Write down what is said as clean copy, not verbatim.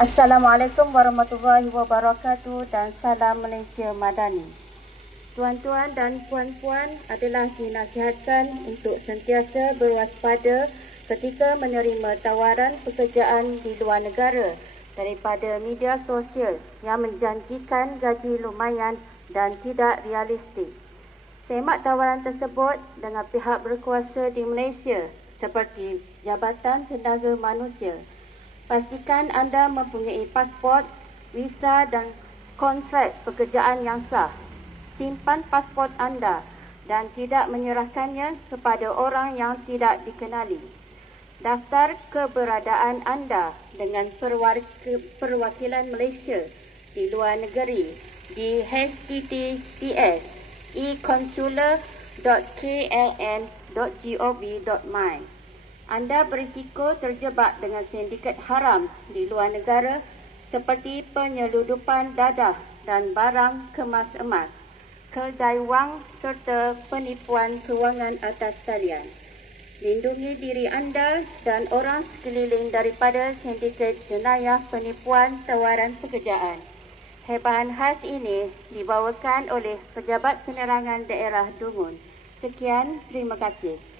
Assalamualaikum warahmatullahi wabarakatuh dan salam Malaysia Madani. Tuan-tuan dan puan-puan adalah dinasihatkan untuk sentiasa berwaspada ketika menerima tawaran pekerjaan di luar negara daripada media sosial yang menjanjikan gaji lumayan dan tidak realistik. Semak tawaran tersebut dengan pihak berkuasa di Malaysia seperti Jabatan Tenaga Manusia. Pastikan anda mempunyai pasport, visa dan kontrak pekerjaan yang sah. Simpan pasport anda dan tidak menyerahkannya kepada orang yang tidak dikenali. Daftar keberadaan anda dengan perwakilan Malaysia di luar negeri di https://econsular.kln.gov.my. Anda berisiko terjebak dengan sindiket haram di luar negara seperti penyeludupan dadah dan barang kemas emas, keldai wang serta penipuan kewangan atas talian. Lindungi diri anda dan orang sekeliling daripada sindiket jenayah penipuan tawaran pekerjaan. Hebahan khas ini dibawakan oleh Pejabat Penerangan Daerah Dungun. Sekian, terima kasih.